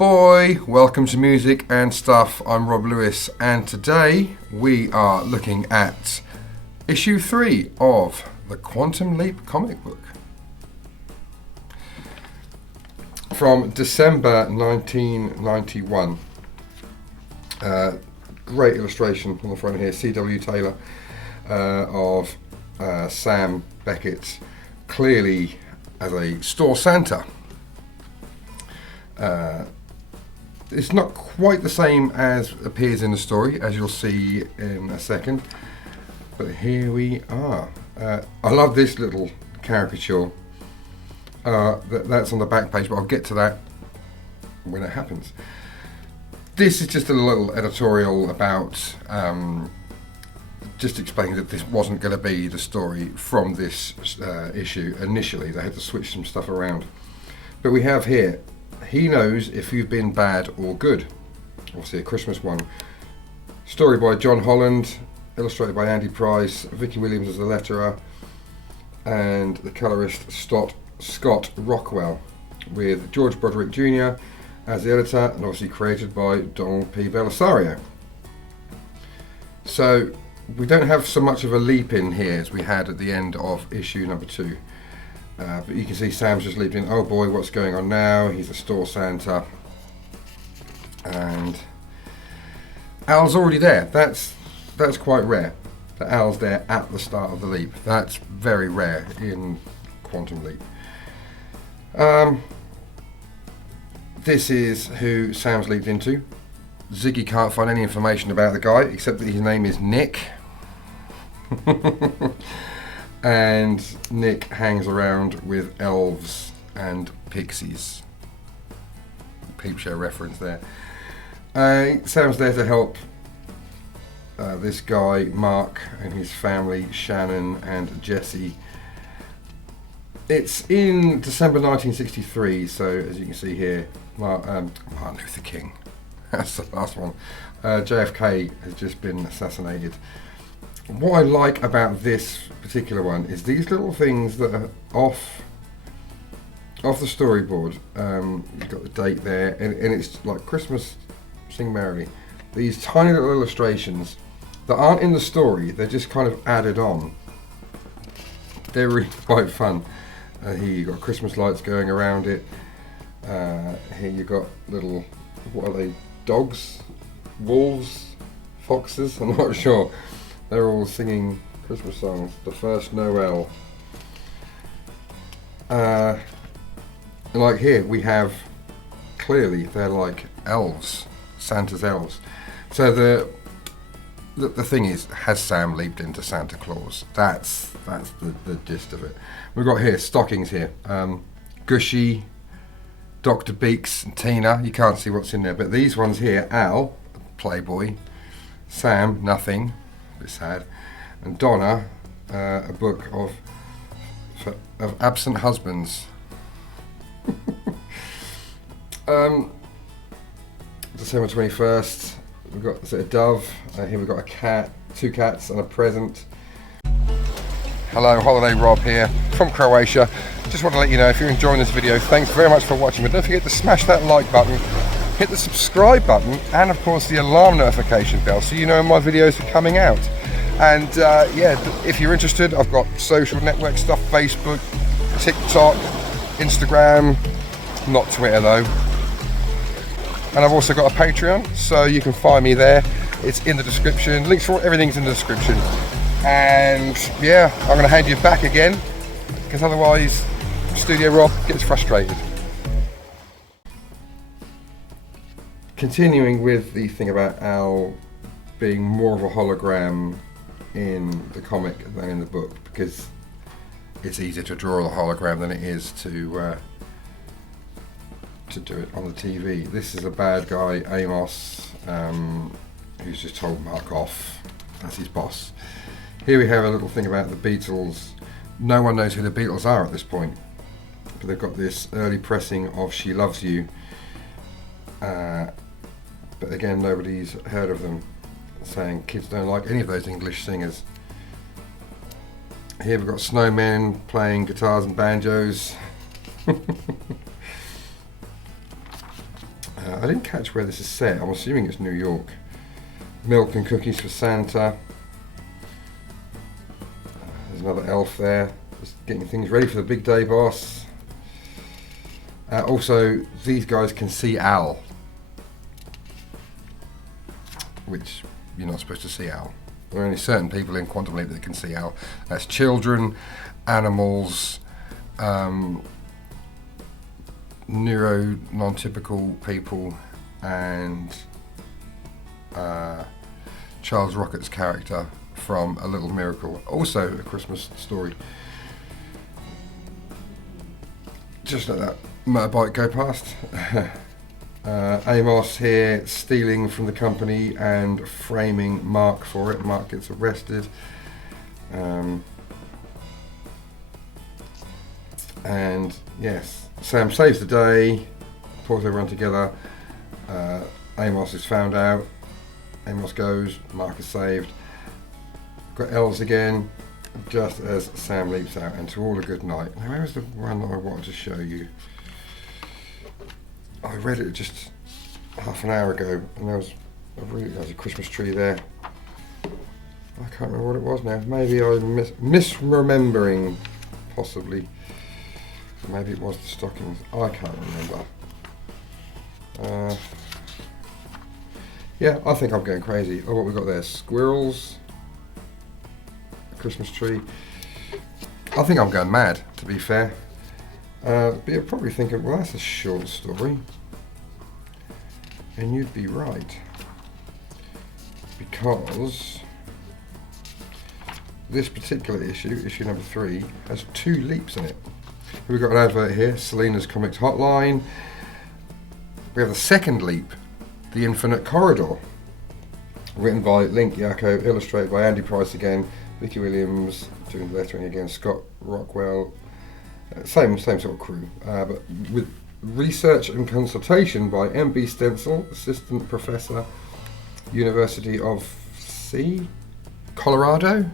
boy, welcome to Music and Stuff. I'm Rob Lewis, and today we are looking at issue 3 of the Quantum Leap comic book from December 1991. Great illustration on the front here, C.W. Taylor of Sam Beckett, clearly as a store Santa. It's not quite the same as appears in the story, as you'll see in a second, but here we are. I love this little caricature. That's on the back page, but I'll get to that when it happens. This is just a little editorial about just explaining that this wasn't going to be the story from this issue initially. They had to switch some stuff around. But we have here, he knows if you've been bad or good. Obviously a Christmas one. Story by John Holland, illustrated by Andy Price, Vicky Williams as the letterer, and the colorist Scott Rockwell, with George Broderick Jr. as the editor, and obviously created by Donald P. Belisario. So we don't have so much of a leap in here as we had at the end of issue number 2. But you can see Sam's just leaped in. Oh boy, what's going on now? He's a store Santa. And Al's already there. That's quite rare. That Al's there at the start of the leap. That's very rare in Quantum Leap. This is who Sam's leaped into. Ziggy can't find any information about the guy except that his name is Nick. And Nick hangs around with elves and pixies. Peep show reference there. Sam's there to help this guy Mark and his family, Shannon and Jesse. It's in December 1963, so as you can see here, Martin Luther King, that's the last one. JFK has just been assassinated. What I like about this particular one is these little things that are off the storyboard. You've got the date there, and it's like Christmas Sing Merrily. These tiny little illustrations that aren't in the story, they're just kind of added on. They're really quite fun. Here you've got Christmas lights going around it. Here you've got little, what are they, dogs? Wolves? Foxes? I'm not sure. They're all singing Christmas songs. The First Noel. And like here, we have, clearly, they're like elves. Santa's elves. So the thing is, has Sam leaped into Santa Claus? That's the gist of it. We've got here, stockings here. Gushy, Dr. Beaks and Tina. You can't see what's in there, but these ones here, Al, Playboy. Sam, nothing. A bit sad. And Donna, a book of absent husbands. December 21st, we've got a dove. Here we've got a cat, 2 cats and a present. Hello, Holiday Rob here from Croatia. Just want to let you know, if you're enjoying this video, thanks very much for watching, but don't forget to smash that like button, hit the subscribe button, and of course the alarm notification bell so you know when my videos are coming out. And yeah, if you're interested, I've got social network stuff, Facebook, TikTok, Instagram, not Twitter though. And I've also got a Patreon, so you can find me there. It's in the description. Links for everything's in the description. And yeah, I'm going to hand you back again, because otherwise Studio Rob gets frustrated. Continuing with the thing about Al being more of a hologram in the comic than in the book, because it's easier to draw the hologram than it is to do it on the TV. This is a bad guy, Amos, who's just told Mark off. That's his boss. Here we have a little thing about the Beatles. No one knows who the Beatles are at this point, but they've got this early pressing of She Loves You. But again, nobody's heard of them, saying kids don't like any of those English singers. Here we've got snowmen playing guitars and banjos. I didn't catch where this is set. I'm assuming it's New York. Milk and cookies for Santa. There's another elf there, just getting things ready for the big day, boss. Also, these guys can see Al, which you're not supposed to see Al. There are only certain people in Quantum Leap that can see Al. That's children, animals, neuro-non-typical people, and Charles Rocket's character from A Little Miracle, also a Christmas story. Just let that motorbike go past. Amos here stealing from the company and framing Mark for it. Mark gets arrested. And yes, Sam saves the day, pulls everyone together. Amos is found out. Amos goes, Mark is saved. Got elves again, just as Sam leaps out into all a good night. Now, where was the one that I wanted to show you? I read it just half an hour ago, and there was a Christmas tree there. I can't remember what it was now. Maybe I'm misremembering, possibly. Maybe it was the stockings. I can't remember. Yeah, I think I'm going crazy. Oh, what we got there? Squirrels. A Christmas tree. I think I'm going mad, to be fair. But you're probably thinking, well, that's a short story. And you'd be right. Because this particular issue, issue number 3, has 2 leaps in it. We've got an advert here, Selena's Comics Hotline. We have the second leap, The Infinite Corridor. Written by Link Yako, illustrated by Andy Price again, Vicky Williams doing the lettering again, Scott Rockwell. Same sort of crew, but with research and consultation by M.B. Stencil, Assistant Professor, University of Colorado?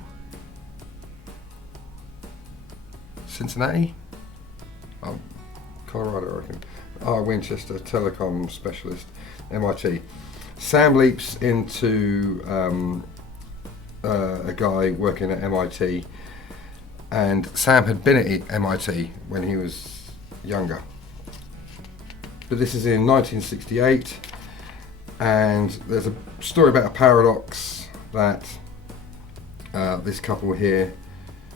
Cincinnati? Oh, Colorado, I reckon. Winchester, Telecom Specialist, MIT. Sam leaps into a guy working at MIT, and Sam had been at MIT when he was younger. But this is in 1968, and there's a story about a paradox that this couple here,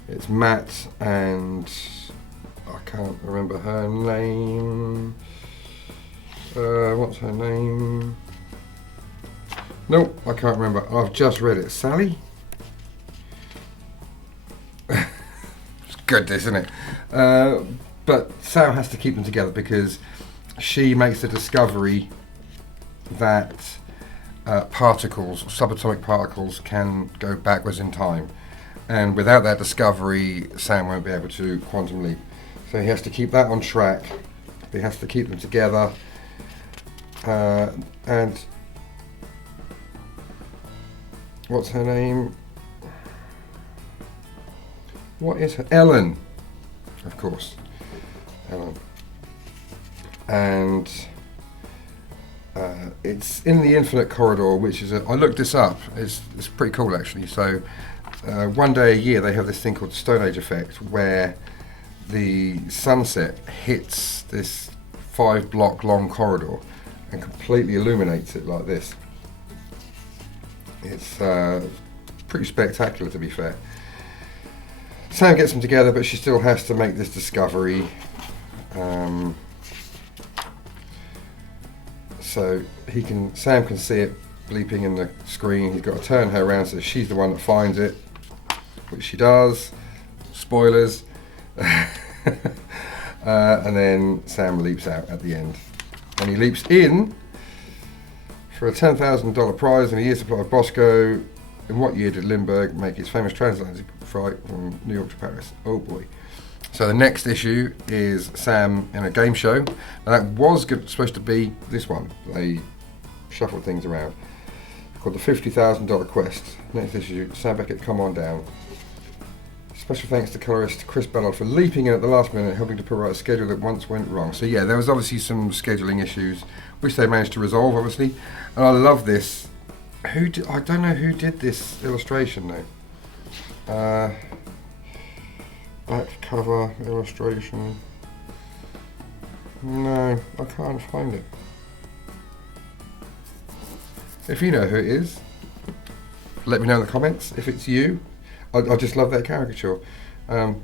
it's Matt and I can't remember her name. What's her name? Nope, I can't remember. I've just read it. Sally? It's good, this, isn't it? But Sam has to keep them together because she makes the discovery that particles, subatomic particles, can go backwards in time. And without that discovery, Sam won't be able to quantum leap. So he has to keep that on track. He has to keep them together. And what's her name? What is her? Ellen, of course. Ellen. And it's in the Infinite Corridor, which is I looked this up. It's pretty cool, actually. So one day a year they have this thing called the Stone Age effect, where the sunset hits this 5-block long corridor and completely illuminates it like this. It's pretty spectacular, to be fair. Sam gets them together, but she still has to make this discovery. So Sam can see it bleeping in the screen. He's got to turn her around so she's the one that finds it, which she does. Spoilers. And then Sam leaps out at the end. And he leaps in for a $10,000 prize and a year's supply of Bosco. In what year did Lindbergh make his famous transatlantic flight from New York to Paris? Oh boy. So the next issue is Sam in a game show. Now that was supposed to be this one. They shuffled things around. It's called the $50,000 Quest. Next issue, Sam Beckett, Come On Down. Special thanks to colorist Chris Ballard for leaping in at the last minute, helping to put right a schedule that once went wrong. So yeah, there was obviously some scheduling issues, which they managed to resolve, obviously. And I love this. I don't know who did this illustration though. Back cover illustration. No, I can't find it. If you know who it is, let me know in the comments. If it's you, I just love that caricature. Yeah,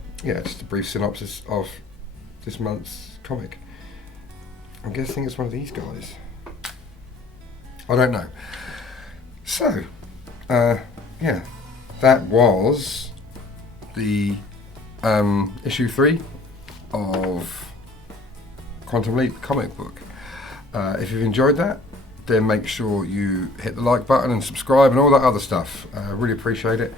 just a brief synopsis of this month's comic. I'm guessing it's one of these guys. I don't know. So, yeah, that was the issue 3 of Quantum Leap comic book. If you've enjoyed that, then make sure you hit the like button and subscribe and all that other stuff. Really appreciate it.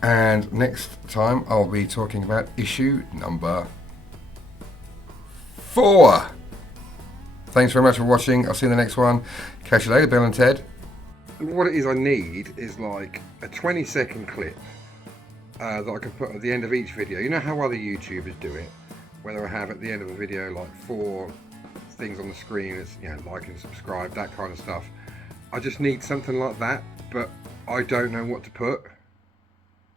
And next time I'll be talking about issue number 4. Thanks very much for watching. I'll see you in the next one. Catch you later, Bill and Ted. What it is I need is like a 20-second clip that I can put at the end of each video. You know how other YouTubers do it? Whether I have at the end of a video like 4 things on the screen, it's, you know, like and subscribe, that kind of stuff. I just need something like that, but I don't know what to put.